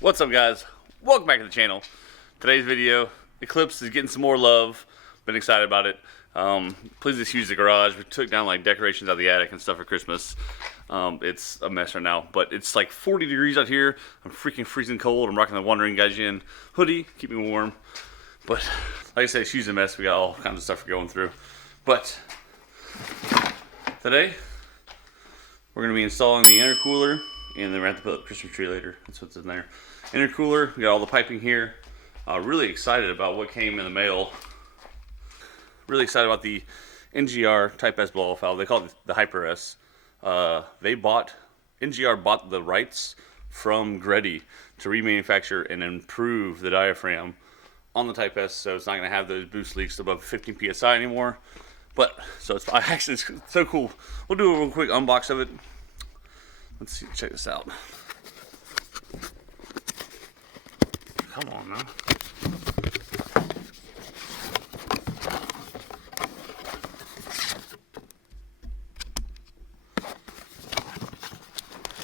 What's up, guys? Welcome back to the channel. Today's video, Eclipse is getting some more love. Been excited about it. Please excuse the garage. We took down like decorations out of the attic and stuff for Christmas. It's a mess right now, but it's like 40 degrees out here. I'm freaking freezing cold. I'm rocking the Wandering Gaijin hoodie, keep me warm. But like I said, excuse the mess. We got all kinds of stuff we're going through. But today, we're going to be installing the intercooler, and then we're going to have to put a Christmas tree later. That's what's in there. Intercooler, we got all the piping here. Really excited about what came in the mail. Really excited about the NGR Type S blow-off valve. They call it the Hyper S. NGR bought the rights from GReddy to remanufacture and improve the diaphragm on the Type S, so it's not going to have those boost leaks above 15 psi anymore. But so it's actually it's so cool. We'll do a real quick unbox of it. Let's see, check this out. Come on now.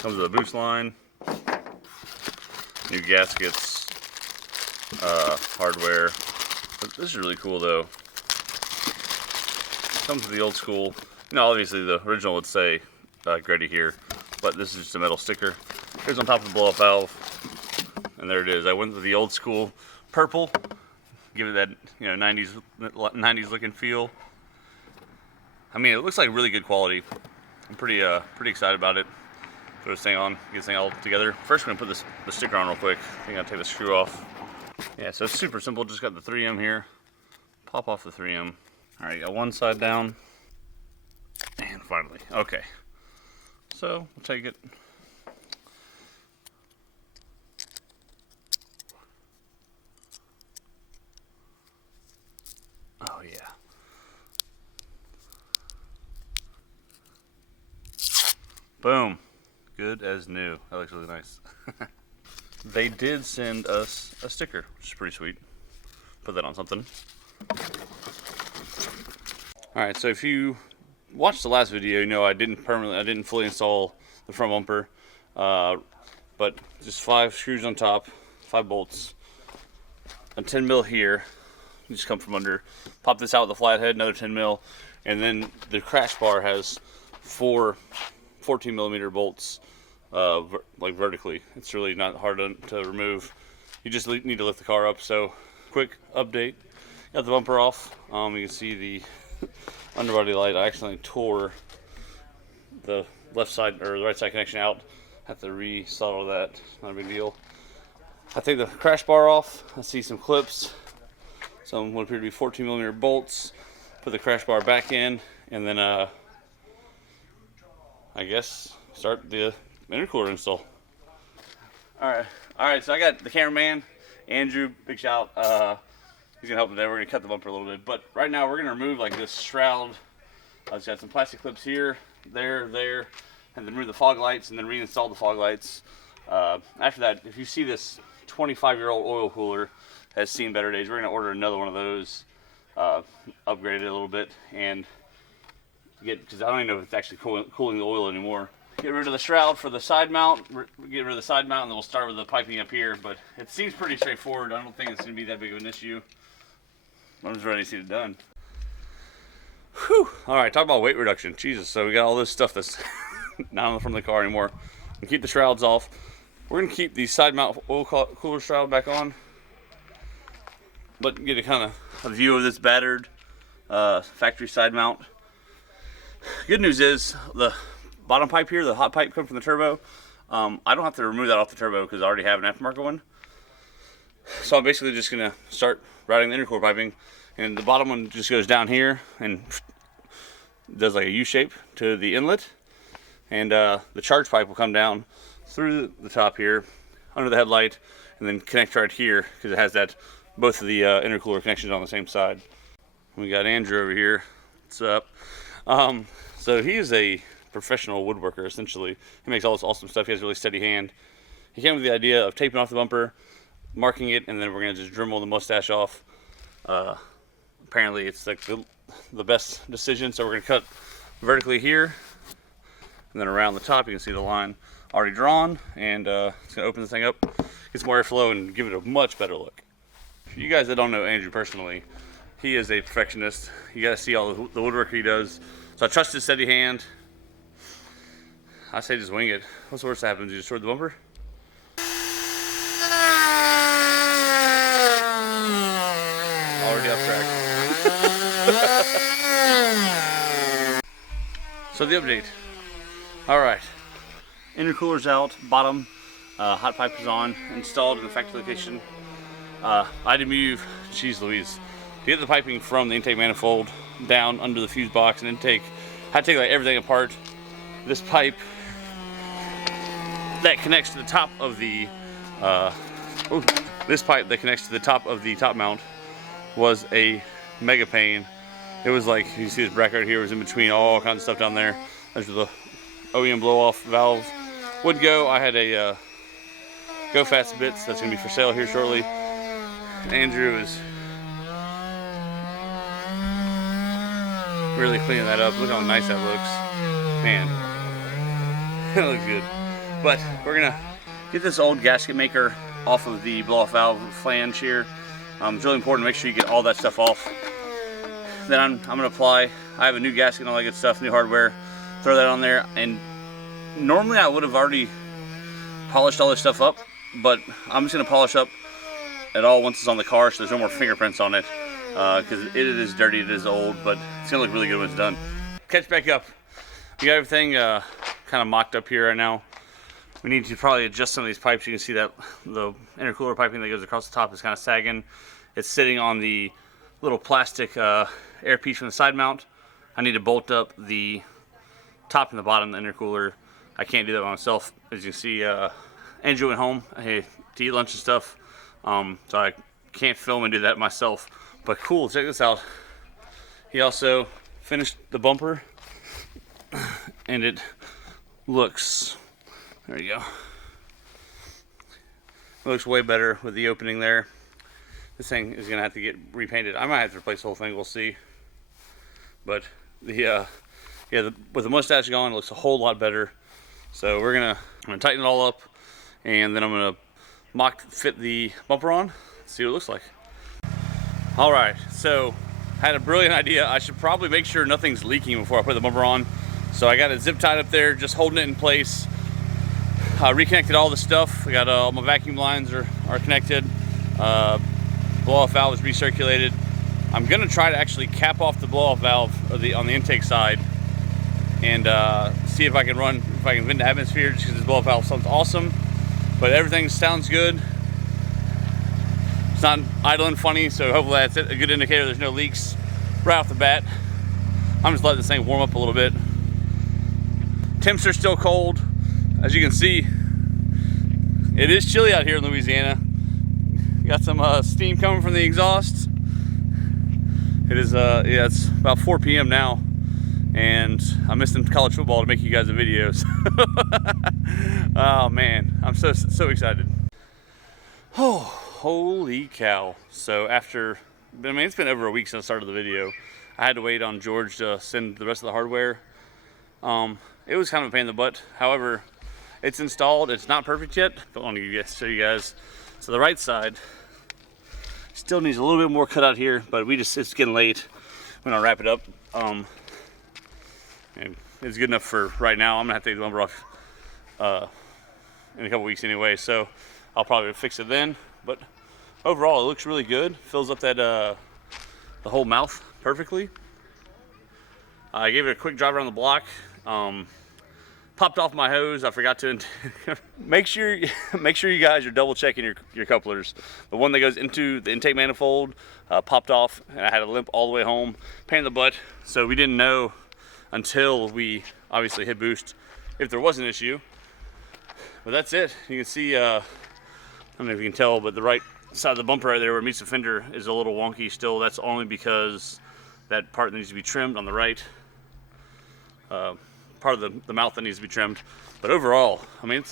Comes with a boost line, new gaskets, hardware. But this is really cool though. Comes with the old school. You know, obviously the original would say GReddy here, but this is just a metal sticker. Here's on top of the blow-off valve, and there it is. I went with the old school purple, give it that 90s looking feel. I mean, it looks like really good quality. I'm pretty excited about it. Throw this thing on, get this thing all together. First, we're gonna put the sticker on real quick. I think I'll take the screw off. Yeah, so it's super simple. Just got the 3M here. Pop off the 3M. All right, got one side down. And finally, okay. So we'll take it. Oh yeah. Boom. Good as new. That looks really nice. They did send us a sticker, which is pretty sweet. Put that on something. Alright, so if you watched the last video, you know I didn't fully install the front bumper. But just 5 screws on top, 5 bolts, a 10 mil here. You just come from under. Pop this out with the flathead, another 10 mil, and then the crash bar has 4 14 millimeter bolts, like vertically. It's really not hard to remove. You just need to lift the car up. So, quick update. Got the bumper off. You can see the underbody light. I accidentally tore the left side or the right side connection out. Have to resolder that. Not a big deal. I take the crash bar off. I see some clips. Some what appear to be 14 millimeter bolts. Put the crash bar back in, and then I guess start the intercooler install. Alright, so I got the cameraman, Andrew, big shout. He's gonna help me there. We're gonna cut the bumper a little bit. But right now we're gonna remove like this shroud. I just got some plastic clips here, there, and then remove the fog lights and then reinstall the fog lights. After that, if you see this 25-year-old oil cooler has seen better days, we're gonna order another one of those, upgrade it a little bit, and because I don't even know if it's actually cooling the oil anymore. Get rid of the shroud for the side mount, get rid of the side mount, and then we'll start with the piping up here. But it seems pretty straightforward. I don't think it's going to be that big of an issue. I'm just ready to see it done. Whew. Alright, talk about weight reduction. Jesus, so we got all this stuff that's not on the front of the car anymore. We keep the shrouds off. We're going to keep the side mount oil cooler shroud back on, but get a kind of a view of this battered factory side mount. Good news is the bottom pipe here, the hot pipe comes from the turbo. I don't have to remove that off the turbo because I already have an aftermarket one. So I'm basically just going to start routing the intercooler piping, and the bottom one just goes down here and does like a U shape to the inlet, and the charge pipe will come down through the top here under the headlight and then connect right here because it has that both of the intercooler connections on the same side. We got Andrew over here. What's up? So he is a professional woodworker, essentially. He makes all this awesome stuff. He has a really steady hand. He came with the idea of taping off the bumper, marking it, and then we're going to just Dremel the mustache off. Apparently it's like the best decision, so we're going to cut vertically here, and then around the top you can see the line already drawn, and it's going to open this thing up, get some more airflow and give it a much better look. For you guys that don't know Andrew personally, he is a perfectionist. You guys see all the woodwork he does. So I trust his steady hand. I say just wing it. What's the worst that happens? You destroy the bumper? Already off track. So the update. Alright. Intercooler's out, bottom. Hot pipe is on, installed in the factory location. I had to move, geez Louise, to get the piping from the intake manifold down under the fuse box and intake. Had to take like everything apart. This pipe that connects to the top of the this pipe that connects to the top of the top mount was a mega pain. It was like, you see this bracket right here, it was in between all kinds of stuff down there. Those are the OEM blow-off valves. Would go. I had a Go Fast bits that's going to be for sale here shortly. Andrew is really cleaning that up. Look how nice that looks. Man, that looks good. But we're going to get this old gasket maker off of the blow-off valve flange here. It's really important to make sure you get all that stuff off. Then I'm going to apply, I have a new gasket and all that good stuff, new hardware. Throw that on there, and normally I would have already polished all this stuff up, but I'm just going to polish up it all once it's on the car so there's no more fingerprints on it, because it is dirty, it is old, but it's going to look really good when it's done. Catch back up. We got everything kind of mocked up here right now. We need to probably adjust some of these pipes. You can see that the intercooler piping that goes across the top is kind of sagging. It's sitting on the little plastic air piece from the side mount. I need to bolt up the top and the bottom of the intercooler. I can't do that by myself. As you can see, Andrew went home to eat lunch and stuff, so I can't film and do that myself. But cool, check this out. He also finished the bumper, and it looks, there you go. It looks way better with the opening there. This thing is gonna have to get repainted. I might have to replace the whole thing, we'll see. But the with the mustache gone, it looks a whole lot better. So I'm gonna tighten it all up, and then I'm gonna mock fit the bumper on, see what it looks like. All right, so I had a brilliant idea. I should probably make sure nothing's leaking before I put the bumper on. So I got it zip tied up there, just holding it in place. I reconnected all the stuff. I got all my vacuum lines are connected. Blow-off valve is recirculated. I'm gonna try to actually cap off the blow-off valve on the intake side and see if I can vent to atmosphere, just because this blow-off valve sounds awesome. But everything sounds good. It's not idling funny, so hopefully that's a good indicator there's no leaks right off the bat. I'm just letting this thing warm up a little bit. Temps are still cold. As you can see, it is chilly out here in Louisiana. Got some steam coming from the exhaust. It is, yeah, it's about 4 p.m. now, and I'm missing college football to make you guys the videos. Oh man, I'm so excited. Oh, holy cow. So after, I mean, it's been over a week since I started the video. I had to wait on George to send the rest of the hardware. It was kind of a pain in the butt. However, it's installed. It's not perfect yet, but I want to show you guys. So the right side still needs a little bit more cut out here, but it's getting late. We're gonna wrap it up. And it's good enough for right now. I'm gonna have to take the bumper off in a couple weeks anyway, so I'll probably fix it then. But overall, it looks really good. Fills up that the whole mouth perfectly. I gave it a quick drive around the block. Popped off my hose. I forgot to make sure you guys are double checking your couplers. The one that goes into the intake manifold popped off, and I had to limp all the way home, pain in the butt. So we didn't know until we obviously hit boost if there was an issue. But that's it. You can see, I don't know if you can tell, but the right side of the bumper right there where it meets the fender is a little wonky still. That's only because that part needs to be trimmed on the right. Part of the mouth that needs to be trimmed. But overall, I mean,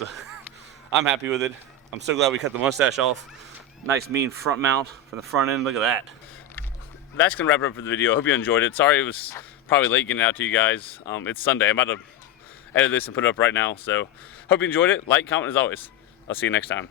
I'm happy with it. I'm so glad we cut the mustache off. Nice mean front mount from the front end. Look at that. That's gonna wrap it up for the video. I hope you enjoyed it. Sorry it was probably late getting it out to you guys. It's Sunday. I'm about to edit this and put it up right now. So hope you enjoyed it. Like, comment as always. I'll see you next time.